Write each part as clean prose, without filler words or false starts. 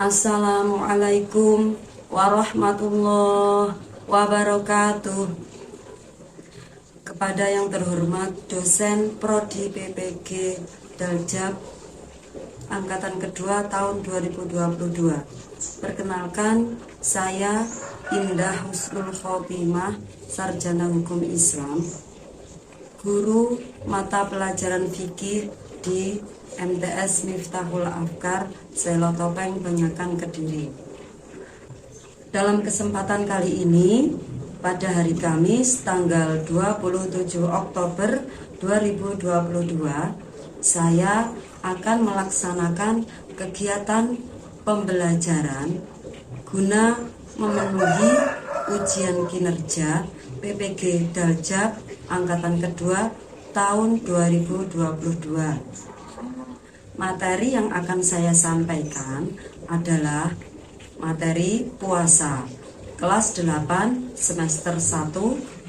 Assalamualaikum warahmatullahi wabarakatuh. Kepada yang terhormat dosen Prodi PPG Daljab angkatan kedua tahun 2022. Perkenalkan, saya Indah Husnul Khotimah, sarjana hukum Islam, guru mata pelajaran fikih di MTS Miftahul Afkar, Selotopeng, Banyakan, Kediri. Dalam kesempatan kali ini, pada hari Kamis tanggal 27 Oktober 2022, saya akan melaksanakan kegiatan pembelajaran guna memenuhi ujian kinerja PPG Daljab angkatan kedua tahun 2022. Materi yang akan saya sampaikan adalah materi puasa kelas 8 semester 1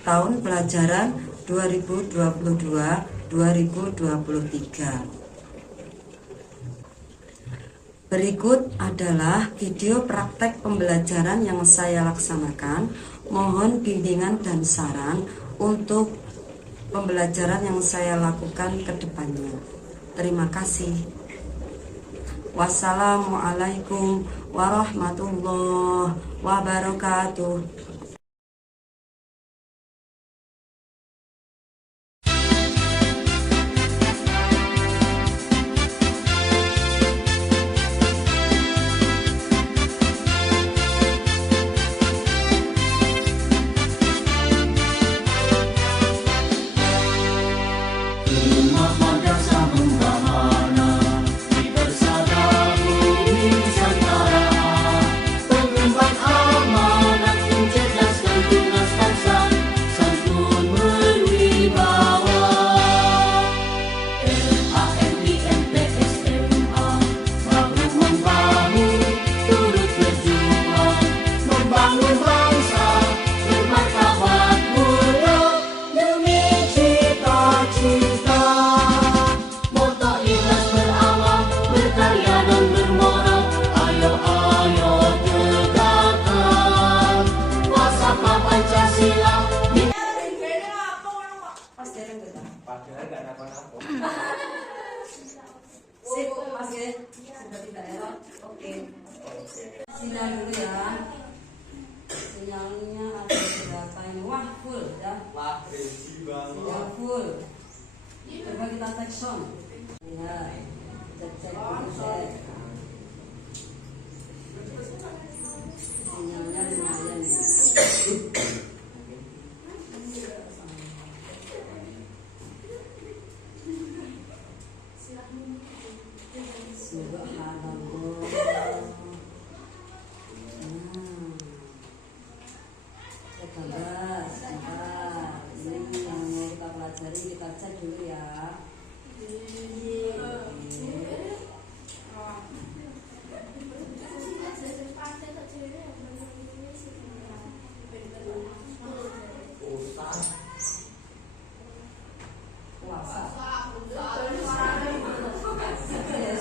tahun pelajaran 2022-2023. Berikut adalah video praktek pembelajaran yang saya laksanakan. Mohon bimbingan dan saran untuk pembelajaran yang saya lakukan ke depannya. Terima kasih. Wassalamualaikum warahmatullahi wabarakatuh. Sip, Mas ya. Sudah tidak error. Oke. Sinyal dulu ya. Sinyalnya ada berapa ini? Wah, full ya. Wah, sinyal full. Coba kita cek sound. Ya. Cek. Sinyalnya lumayan nih. Kita cek dulu ya.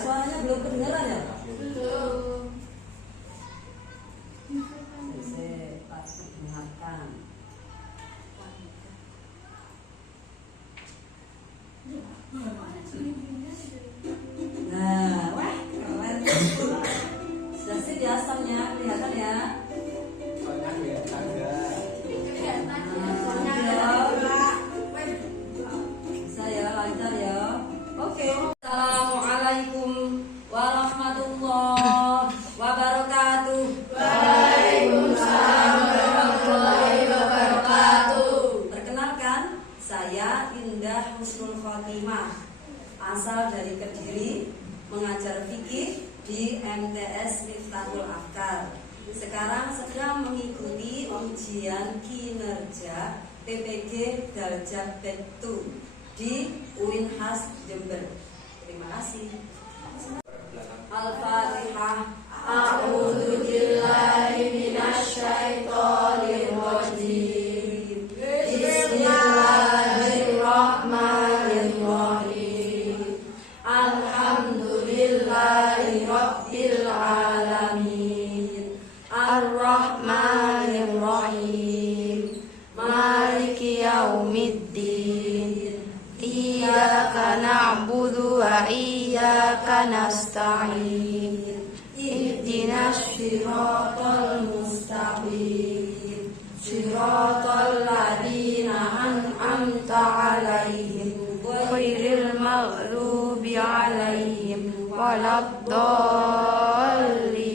Suaranya belum kedengaran ya? Pasti dengarkan. Nah, wah, keren. Sudah sip ya soundnya, kelihatan ya? Soundnya kelihatan enggak? Bisa ya, lancar ya? Oke. Assalamualaikum warahmatullahi wabarakatuh. Waalaikumsalam warahmatullahi wabarakatuh. Perkenalkan, saya Indah Husnul Khotimah, asal dari Kediri, mengajar fikih di MTS Miftahul Afkar. Sekarang sedang mengikuti ujian kinerja PPG Daljab Band 2 di UINHAS Jember. Terima kasih. Al-Fatihah. A'udzu billahi minasyaitonir rajim. Bismillahirrahmanirrahim. Alhamdulillahi rabbil alamin. Ar-Rahmanir-Rahim. Maliki yaumiddin. Iyyaka na'budu wa iyyaka nasta'in. Ihdinas siratal mustaqim. Siratal ladzina an'amta 'alaihim ghairil maghdubi 'alaihim waladdallin.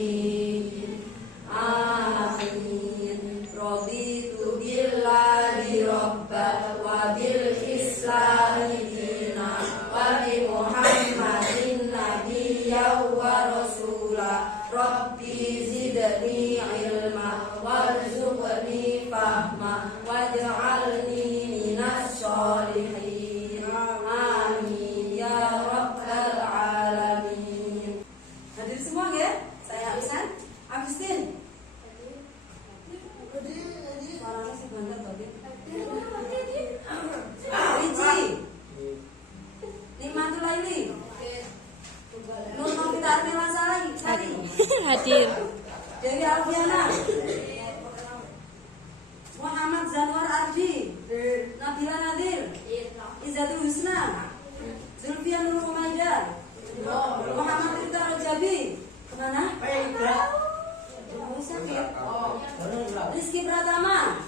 Amin. Raditu billahi rabban wa bil islami dinan wa bi Muhammadin nabiyyan wa rasula. Rabbi zidni ilma warzuqni fahma waj'alni minas sholihin. Amin ya rabbal alamin. Hadir semua ya? Saya Aksan, Agustin. Suaranya sih banget tadi. Riji. Nikmatul Laili. Nur Novita Armila Sari. Hadir. Dewi Alfiana. Muhammad Zanwar Ardi. Nabila Nadir. Izzatul Husna. Zulfian Nur Umaidah. Muhammad Rita Rajabi. Kemana? Oh, sakit. Rizky Pratama.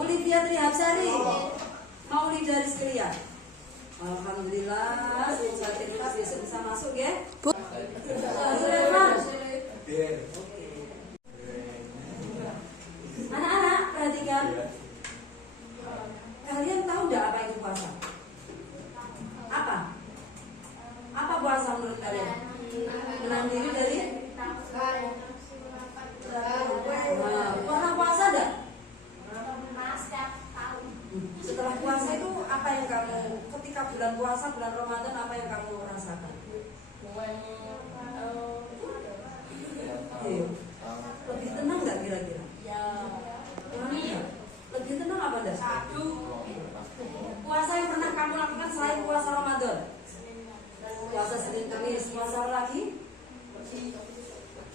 Olivia Trihapsari. Maulida Rizkria. Alhamdulillah, kita besok bisa masuk ya. Anak-anak, perhatikan. Kalian tahu nggak apa itu puasa? Apa? Apa puasa menurut kalian? Menahan diri dari pernah puasa enggak? Setelah puasa itu apa yang kamu, ketika bulan puasa, bulan Ramadan, apa yang kamu rasakan? Lebih tenang nggak kira-kira? Ya. Lebih tenang apa enggak? Puasa yang pernah kamu lakukan selain puasa Ramadan? Puasa Senin Kamis, puasa apa lagi?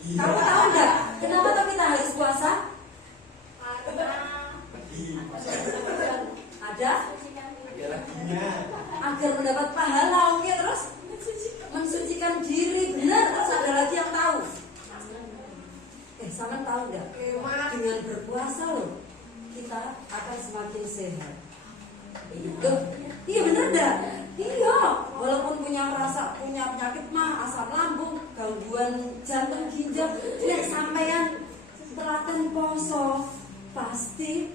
Kamu tahu nggak kenapa tuh kita harus puasa? Ada? Agar mendapat pahala, oke, terus mensucikan diri, benar. Terus ada lagi yang tahu? Sama tahu nggak? Dengan berpuasa loh, kita akan semakin sehat. Iya benar dah. Iya, walaupun punya penyakit mah, asam lambung, gangguan jantung, ginjal, lihat sampean telaten poso, pasti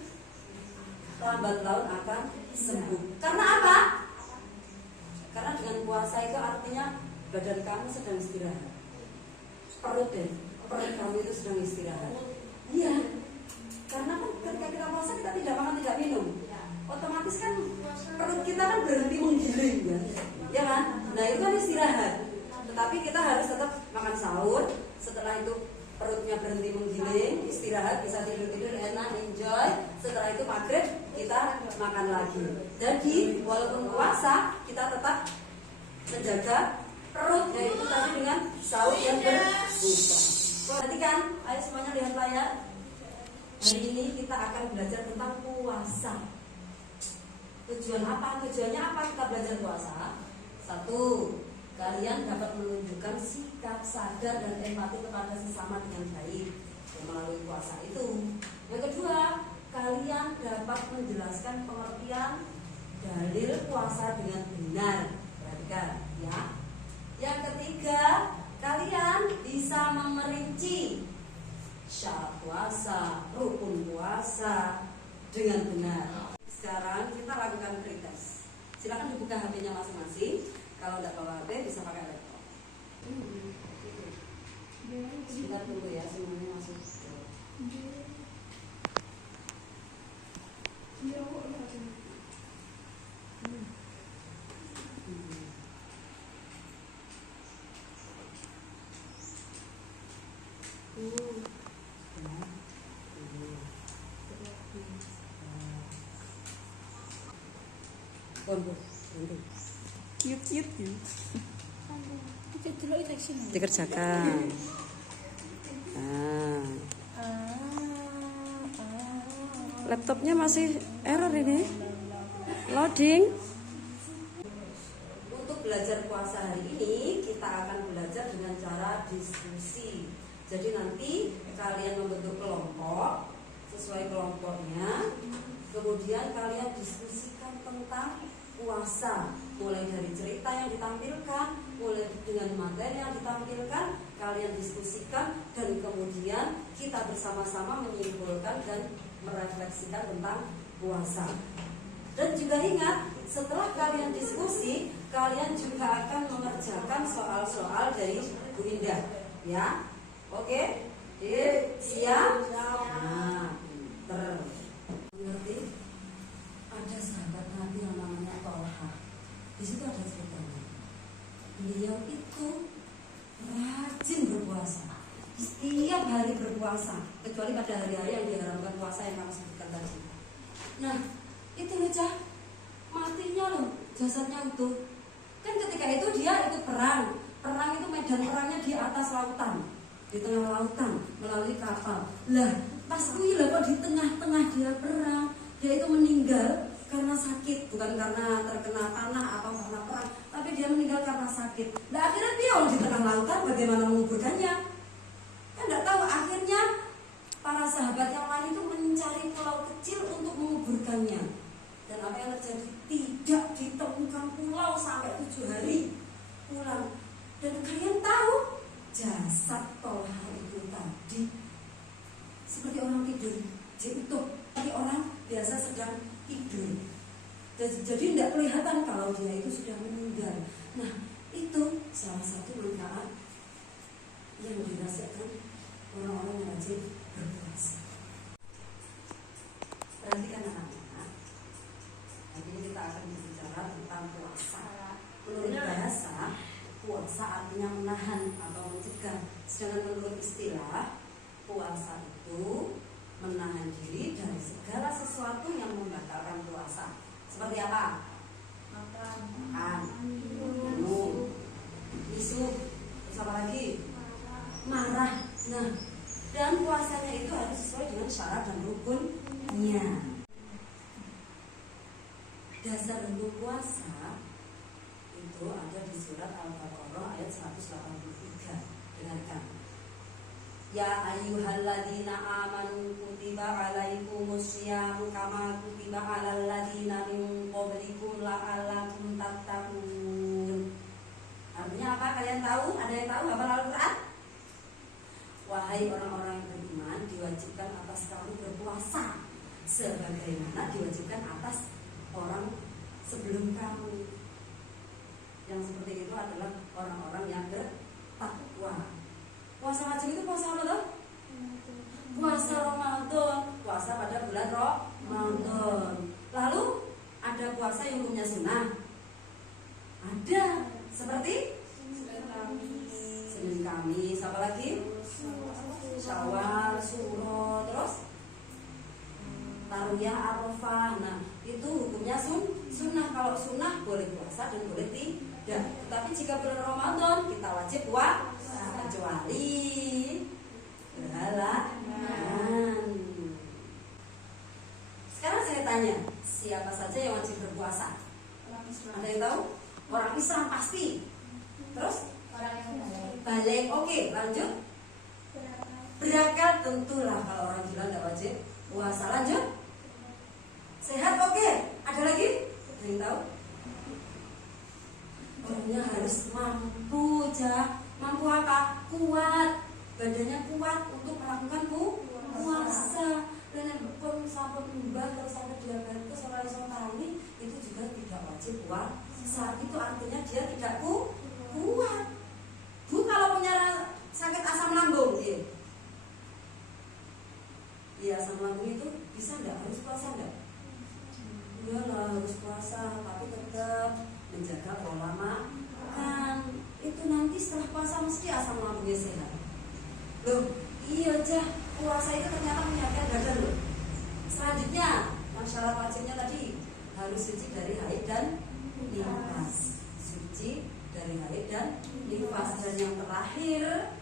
lambat laun akan sembuh. Karena apa? Karena dengan puasa itu artinya badan kamu sedang istirahat. Perut kamu itu sedang istirahat. Iya. Karena kan ketika kita puasa kita tidak makan, tidak minum. Otomatis kan perut kita kan berhenti menggiling ya kan? Nah itu kan istirahat. Tetapi kita harus tetap makan sahur. Setelah itu perutnya berhenti menggiling, istirahat, bisa tidur enak, enjoy. Setelah itu maghrib kita makan lagi. Jadi walaupun puasa kita tetap menjaga perut, yaitu tadi dengan sahur yang berbuka. Perhatikan, ayo semuanya lihat layar. Hari ini kita akan belajar tentang puasa. Tujuan apa? Tujuannya apa kita belajar puasa? Satu, kalian dapat menunjukkan sikap sadar dan empati kepada sesama dengan baik melalui puasa itu. Yang kedua, kalian dapat menjelaskan pengertian dalil puasa dengan benar. Perhatikan ya. Yang ketiga, kalian bisa memerinci syarat puasa, rukun puasa dengan benar. Sekarang kita lakukan pretest. Silakan dibuka HP-nya masing-masing. Kalau tidak bawa HP bisa pakai laptop. Sebentar tunggu ya, semuanya masuk. Cute. Dikerjakan. Nah. Laptopnya masih error ini. Loading. Untuk belajar puasa hari ini kita akan belajar dengan cara diskusi. Jadi nanti kalian membentuk kelompok sesuai kelompoknya. Kemudian kalian diskusikan tentang puasa, mulai dari cerita yang ditampilkan, mulai dengan materi yang ditampilkan, kalian diskusikan dan kemudian kita bersama-sama menyimpulkan dan merefleksikan tentang puasa. Dan juga ingat, setelah kalian diskusi, kalian juga akan mengerjakan soal-soal dari Bu Indah, ya. Oke? Siap? Nah, pinter. Ngerti? Ada sahabat Nabi yang namanya Tolha. Di situ ada ceritanya. Beliau itu rajin berpuasa. Setiap hari berpuasa, kecuali pada hari-hari yang diharamkan puasa yang kamu sebutkan tadi. Nah, itu loh Cah, matinya loh jasadnya utuh. Kan ketika itu dia ikut perang. Perang itu medan perangnya di atas lautan, di tengah lautan melalui kapal. Lah, pas kuwi lho kok di tengah-tengah dia perang, dia itu meninggal karena sakit, bukan karena terkena panah atau karena perang, tapi dia meninggal karena sakit. Nah akhirnya dia di tengah lautan bagaimana menguburkannya? Kan tidak tahu. Akhirnya para sahabat yang lain itu mencari pulau kecil untuk menguburkannya. Dan apa yang terjadi? Tidak ditemukan pulau sampai 7 hari pulang. Dan kalian tahu jasad Tolha itu tadi seperti orang tidur, jatuh, seperti orang biasa sedang tidur. Jadi tidak kelihatan kalau dia itu sudah meninggal. Nah, itu salah satu manfaat yang dirasakan orang-orang yang rajin berpuasa. Perhatikan anak-anak. Jadi kita akan berbicara tentang puasa. Menurut bahasa, puasa artinya menahan atau mencegah. Sedangkan menurut istilah, puasa itu menahan diri dari segala sesuatu yang membatalkan puasa. Seperti apa? Makan, minum, isu, terus apa lagi? Marah. Nah, dan puasanya itu harus sesuai dengan syarat dan rukunnya. Dasar hukum puasa itu ada di surat Al-Baqarah ayat 183. Dengarkan. Ya ayyuhalladzina amanu kutiba alaikumussyam kama kutiba alal ladzina min qablikum la'allakum tattaqun. Artinya apa? Kalian tahu? Ada yang tahu hafal Al-Qur'an? Wahai orang-orang yang beriman, diwajibkan atas kamu berpuasa sebagaimana diwajibkan atas orang sebelum kamu. Yang seperti itu adalah orang-orang yang bertakwa. Puasa wajib itu puasa apa tuh? Puasa Ramadan. Puasa pada bulan Ramadan. Lalu ada puasa yang punya sunnah. Ada. Seperti Senin Kamis. Apa lagi? Syawal, Syuro. Terus Tarwiyah, Arafah. Nah, itu hukumnya sunnah. Kalau sunnah boleh puasa dan boleh tidak. Tapi jika bulan Ramadan kita wajib puasa. Kecuali berhalangan. Sekarang saya tanya, siapa saja yang wajib berpuasa? Ada yang tahu? Orang Islam pasti. Terus? Orang yang balik. Oke, lanjut. Berakal tentulah kalau orang gila tidak wajib puasa. Lanjut. Sehat oke. Ada lagi? Ada yang tahu? Orangnya harus mampu aja. Mampu apa? Kuat. Badannya kuat untuk melakukan puasa. Dan yang sampai mbah terus sampai diabetes orang yang tani itu juga tidak wajib puasa. Itu artinya dia tidak kuat. Bu kalau punya sakit asam lambung, iya asam lambung itu bisa nggak harus puasa nggak? Iya lah harus puasa, tapi tetap menjaga pola makan. Itu nanti setelah puasa mesti asam lambungnya sehat. Loh, iya aja puasa itu ternyata menyehatkan badan loh. Selanjutnya, yang syarat wajibnya tadi harus suci dari haid dan nifas. Suci dari haid dan nifas. Dan yang terakhir,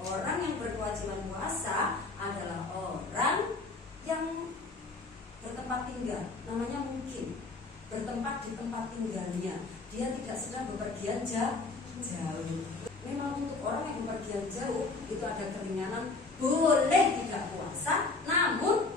orang yang berkewajiban puasa adalah orang yang tempat di tempat tinggalnya. Dia tidak sedang bepergian jauh. Memang untuk orang yang bepergian jauh itu ada keringanan, boleh tidak puasa, namun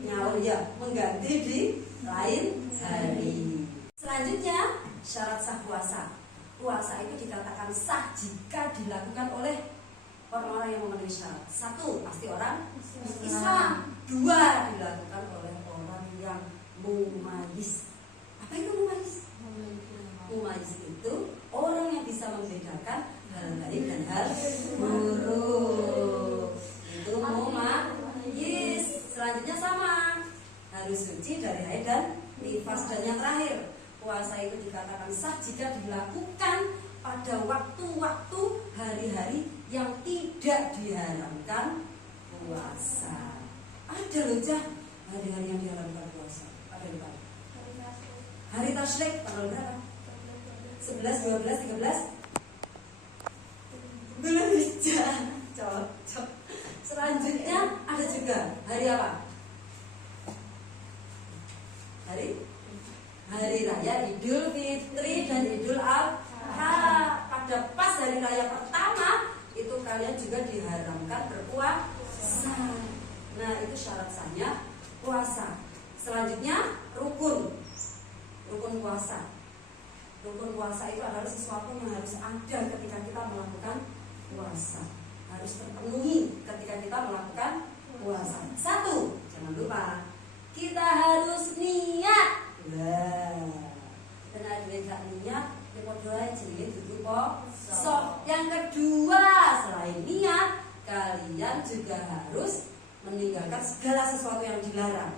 nyaur ya mengganti di lain hari. Selanjutnya syarat sah puasa. Puasa itu dikatakan sah jika dilakukan oleh orang-orang yang memenuhi syarat. 1, pasti orang Islam. 2, dilakukan oleh orang yang mumayyiz. Apa itu mumayyiz? Mumayyiz itu orang yang bisa membedakan hal baik dan hal buruk. Itu mumayyiz. Selanjutnya sama, harus suci dari haid dan nifas. Dan yang terakhir, puasa itu dikatakan sah jika dilakukan pada waktu-waktu hari-hari yang tidak diharamkan puasa. Ada loh hari-hari yang diharamkan puasa. Ada lupa? Hari Tasyrik tanggal berapa? 11, 12, 13 Bulan Hijjah. Cocok. Selanjutnya ada juga hari apa? Hari Raya Idul Fitri dan Idul Adha. Pada pas hari raya pertama itu kalian juga diharamkan berpuasa. Nah, itu syarat sahnya puasa. Selanjutnya rukun puasa. Rukun puasa itu adalah sesuatu yang harus ada ketika kita melakukan puasa, harus terpenuhi ketika kita melakukan puasa. 1, jangan lupa kita harus niat. Dan ada yang niat berdoa jadi itu poso. Yang kedua, selain niat, kalian juga harus meninggalkan segala sesuatu yang dilarang,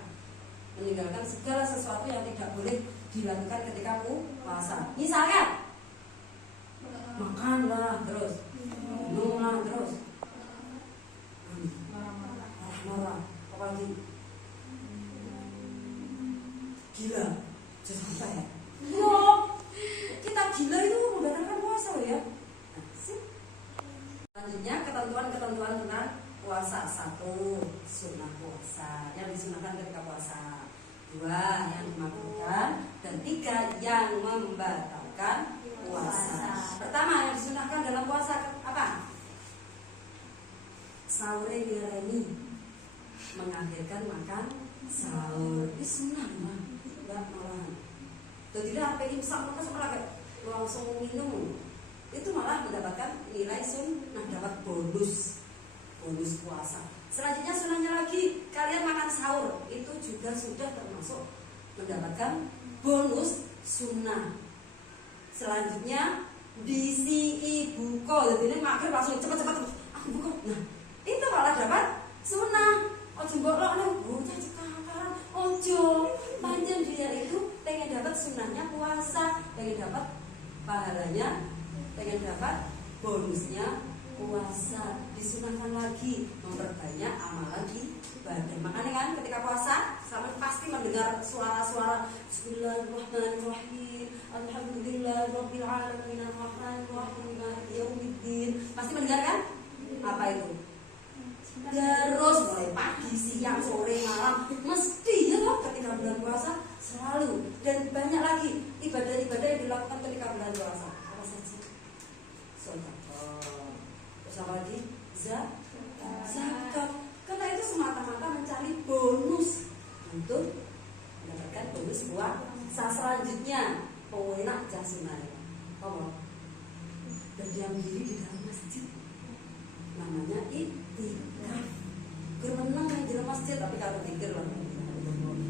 meninggalkan segala sesuatu yang tidak boleh dilakukan ketika puasa. Misalnya makanlah terus, minumlah terus, marah, apalagi gila, apa ya? Kita gila itu membatalkan puasa loh ya. Selanjutnya ketentuan tentang puasa. 1, sunnah puasa yang disunahkan ketika puasa. 2, yang dimakruhkan. Dan 3, yang membatalkan puasa. Pertama, yang disunahkan dalam puasa apa? Sahur ini mengakhirkan makan sahur. Ini sunnah mah, enggak malah. Jadi tidak apa imsak maka setelah langsung minum itu malah mendapatkan nilai sunnah, dapat bonus puasa. Selanjutnya sunahnya lagi, kalian makan sahur itu juga sudah termasuk mendapatkan bonus sunnah. Selanjutnya disi buko, jadi ini makan langsung cepat aku buka. Nah itu malah dapat sunnah. Ojo mbok nek bocah cekakan, ojo panjen dia itu pengen dapat sunnahnya puasa, pengen dapat pahalanya, pengen dapat bonusnya puasa. Disunahkan lagi memperbanyak amalan ibadah. Makanya kan ketika puasa sama pasti mendengar suara-suara Bismillahirrahmanirrahim, Alhamdulillahirabbil alamin, arrahmanirrahim, maliki yaumiddin. Pasti mendengar kan? Apa itu? Terus mulai pagi, siang, sore, malam, mesti ya loh ketika bulan puasa selalu. Dan banyak lagi ibadah-ibadah yang dilakukan ketika bulan puasa. Apa saja? Sedekah. Terus apa lagi? Zakat. Karena itu semata-mata mencari bonus untuk mendapatkan bonus puasa. Selanjutnya pewenak jasinai. Apa? Berdiam diri di dalam masjid. Namanya iktikaf. Bermenang di dalam masjid, tapi kalau pikir lah,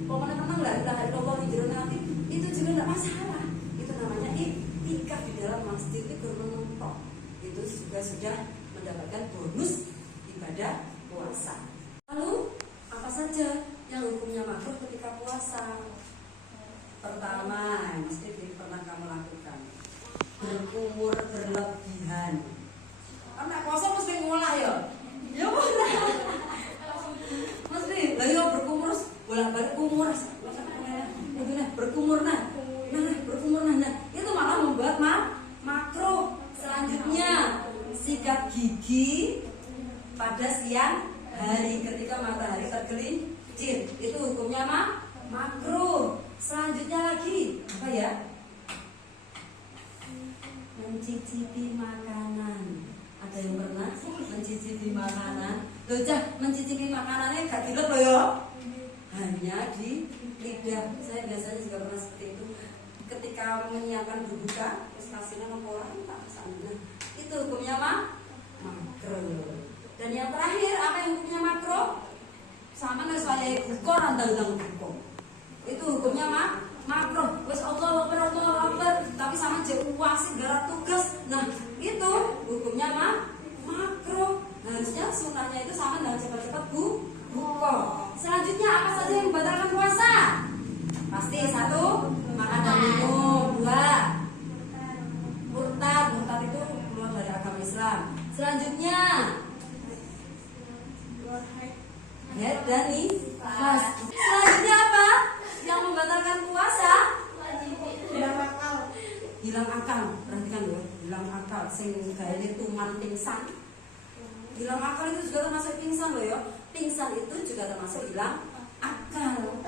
pokoknya menang lah, ilaha illallah di dalam hati itu juga tidak masalah. Itu namanya iktikaf di dalam masjid, itu bermenang tok. Itu juga sudah mendapatkan bonus ibadah puasa. Lalu apa saja yang hukumnya makruh ketika puasa? Pertama, yang mesti pernah kamu lakukan, berkumur berlebihan. Karena puasa mesti ngolah ya. Ya benar. Mesti lah yo berkumur bolak-balik kumur. Berkumur berkumur nah. Itu malah membuat makruh. Selanjutnya sikat gigi pada siang hari ketika matahari tergelincir. Itu hukumnya makruh. Selanjutnya lagi apa ya? Mencicipi makanan. Ada yang pernah mencicipi makanan? Loh, mencicipi makanannya gak gilek loh ya. Hanya di lidah. Saya biasanya juga pernah seperti itu. Ketika menyiapkan berbuka, terus kasihnya mempola tak sana. Itu hukumnya makruh. Dan yang terakhir, apa yang hukumnya makruh? Sama nggak soalnya buka randang buka. Itu hukumnya makruh. Wes Allah Akbar, tapi sama jauh gara tugas. Nah, itu hukumnya makruh. Harusnya sunnahnya itu sama dengan cepat-cepat buka. Selanjutnya apa saja yang membatalkan puasa? Pasti satu, makan dan minum. Dua, murtad itu keluar dari agama Islam. Selanjutnya head dan nifas. Selanjutnya apa yang membatalkan puasa? Hilang akal. Perhatikan loh, hilang akal. Sing gaene tuman pingsan. Hilang akal itu juga termasuk pingsan loh ya. Pingsan itu juga termasuk hilang akal.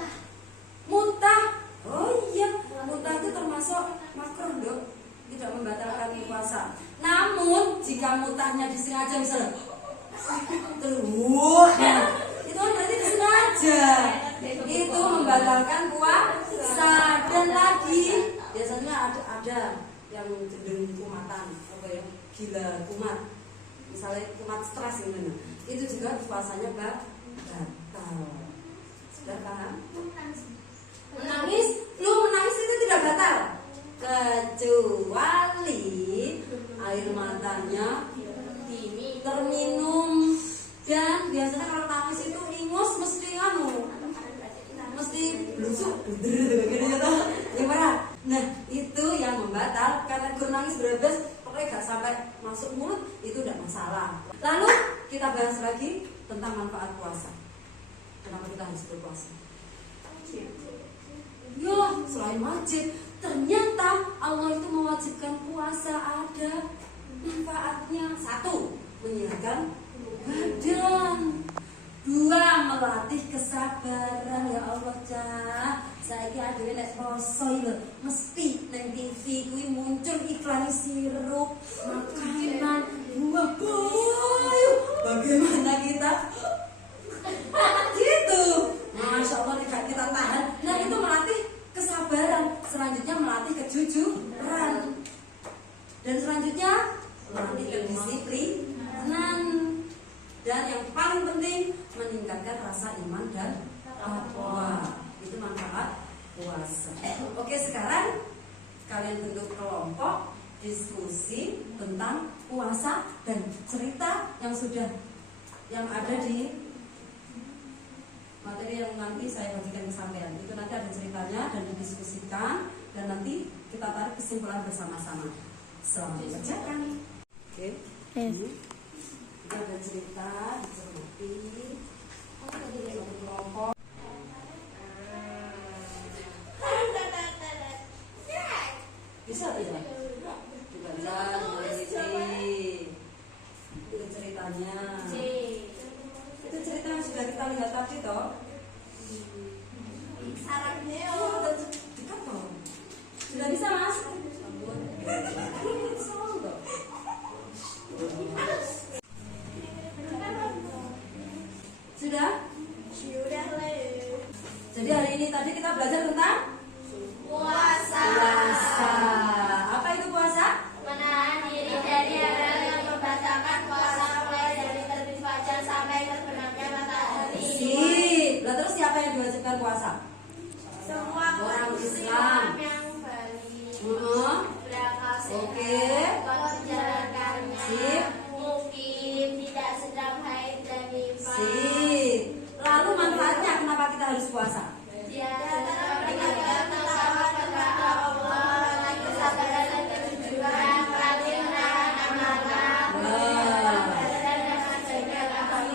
Muntah. Oh iya, muntah itu termasuk makruh loh. Tidak membatalkan puasa. Namun jika muntahnya disengaja misalnya terus itu kan berarti disengaja. Itu membatalkan puasa. Dan lagi biasanya ada yang cenderung kumatan, apa ya, gila kumat. Misalnya kumat stres gitu. Itu juga puasanya batal. Sudah paham? Menangis itu tidak batal kecuali air matanya terminum. Dan biasanya kalau nangis itu ingus mesti blusuk gitu. Gimana? Nah, itu yang membatal. Karena gur nangis berbes pokoknya gak sampai masuk mulut, itu udah masalah. Lalu kita bahas lagi tentang manfaat puasa. Kenapa kita harus berpuasa? Ya, selain wajib, ternyata Allah itu mewajibkan puasa ada manfaatnya. Satu, menyehatkan badan. Dua, melatih kesabaran. Ya Allah, saiki adewe nek poso lho, mesti nang TV kuwi muncul iklan sirup, makanan, buah. Bagaimana kita? Gitu. Masya Allah, tidak kita tahan. Nah, itu melatih kesabaran. Selanjutnya melatih kejujuran. Dan selanjutnya melatih kedisiplinan. Dan yang paling penting meningkatkan rasa iman dan takwa. Itu manfaat puasa. Oke, sekarang kalian bentuk kelompok diskusi tentang puasa dan cerita yang ada di materi yang nanti saya bagikan ke sampean. Itu nanti ada ceritanya dan didiskusikan dan nanti kita tarik kesimpulan bersama-sama. Selamat mengerjakan. Oke. Kita ada cerita dicermati. Satu kelompok. Bisa tidak? Dibaca, meneliti. Itu ceritanya. Itu cerita yang sudah kita lihat tadi toh. Sarangnya dekat toh. Sudah bisa mas? Sudah? Sudah. Jadi hari ini tadi kita belajar tentang puasa. Apa itu puasa? Menahan diri dari hal yang membatalkan puasa mulai dari terbit fajar sampai terbenamnya matahari. Sip. Lah terus siapa yang diwajibkan puasa? Semua orang Islam yang balik berakal Oke. menjalankannya. Sip. Mungkin tidak sedang haid dan nifas. Sip. Lalu manfaatnya kenapa kita harus puasa? Dia meningkatkan takwa kepada Allah, kesabaran dan kejujuran, melatih menahan amarah, dan dengan segala hal.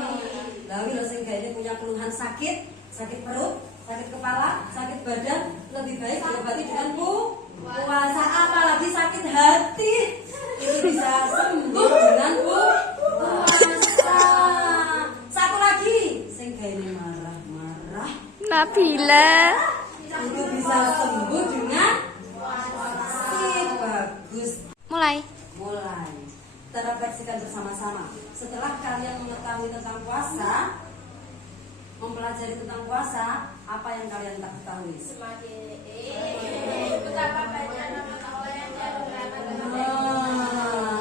Lalu lo sehingga ini punya keluhan sakit perut, sakit kepala, sakit badan, lebih baik diobati dengan puasa. Apalagi sakit hati, itu bisa sembuh dengan puasa. Satu lagi, sehingga ini marah-marah. Nabila. bisa sembuh dengan bagus. Mulai. Kita refleksikan bersama-sama. Setelah kalian mengetahui tentang puasa, mempelajari tentang puasa, apa yang kalian tak ketahui? Betapa banyak rahmat Allah yang dianugerahkan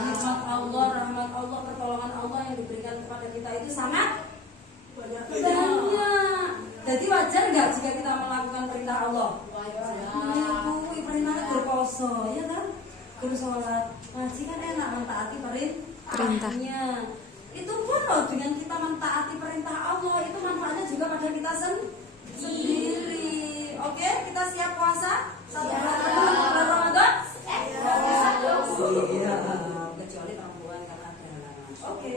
Nikmat Allah, rahmat Allah, pertolongan Allah yang diberikan kepada kita itu sangat banyak. Jadi wajar nggak jika kita melakukan perintah Allah? Mengikuti perintahnya berpuasa, ya kan? Bersolat, ngaji kan enak, mentaati perintahnya. Itu pun loh, dengan kita mentaati perintah Allah itu manfaatnya juga pada kita sendiri. Oke, kita siap puasa? Bulan Ramadan? Iya, kecuali perempuan karena ada halangan. Oke.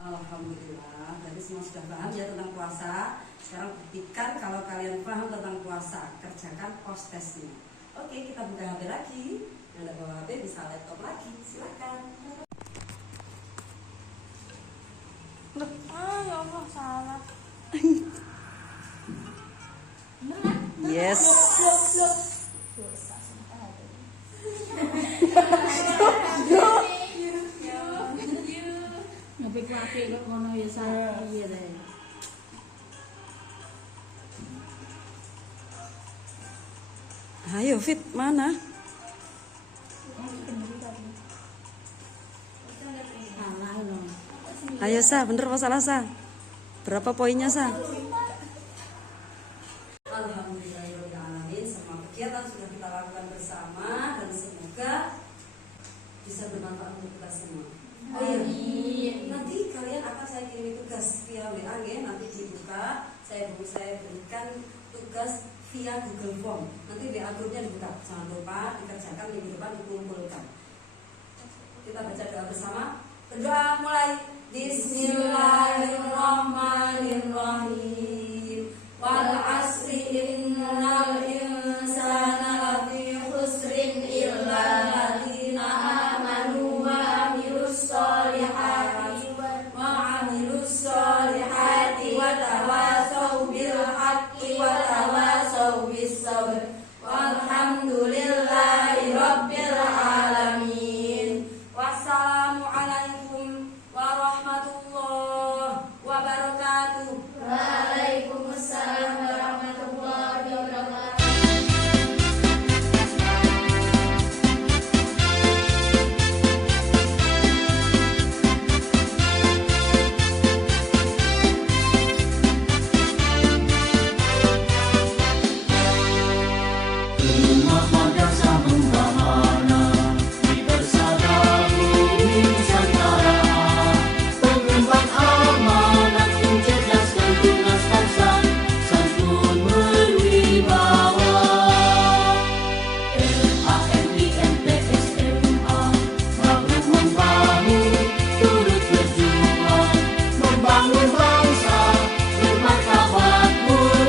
Alhamdulillah, jadi semua sudah paham ya tentang puasa. Sekarang buktikan kalau kalian paham tentang puasa, kerjakan post testnya. Oke, kita buka HP lagi. Yang tidak bawa HP bisa laptop lagi. Silakan. Ya Allah, salah. Yes. Ngepik apik kok ngono ya salah iya deh. Ayo Fit, mana? Salah loh. Ayo Sa, bener apa salah Sa? Berapa poinnya Sa? Alhamdulillahirrahmanirrahim. Semua kegiatan sudah kita lakukan bersama dan semoga bisa bermanfaat untuk kita semua. Oh iya, nanti kalian akan saya kirim tugas via WA ya. Nanti dibuka, saya berikan tugas via Google Form. Nanti WA grupnya dibuka. Jangan lupa dikerjakan minggu depan, dikumpulkan. Kita baca doa bersama. Berdoa mulai. Bismillahirrahmanirrahim.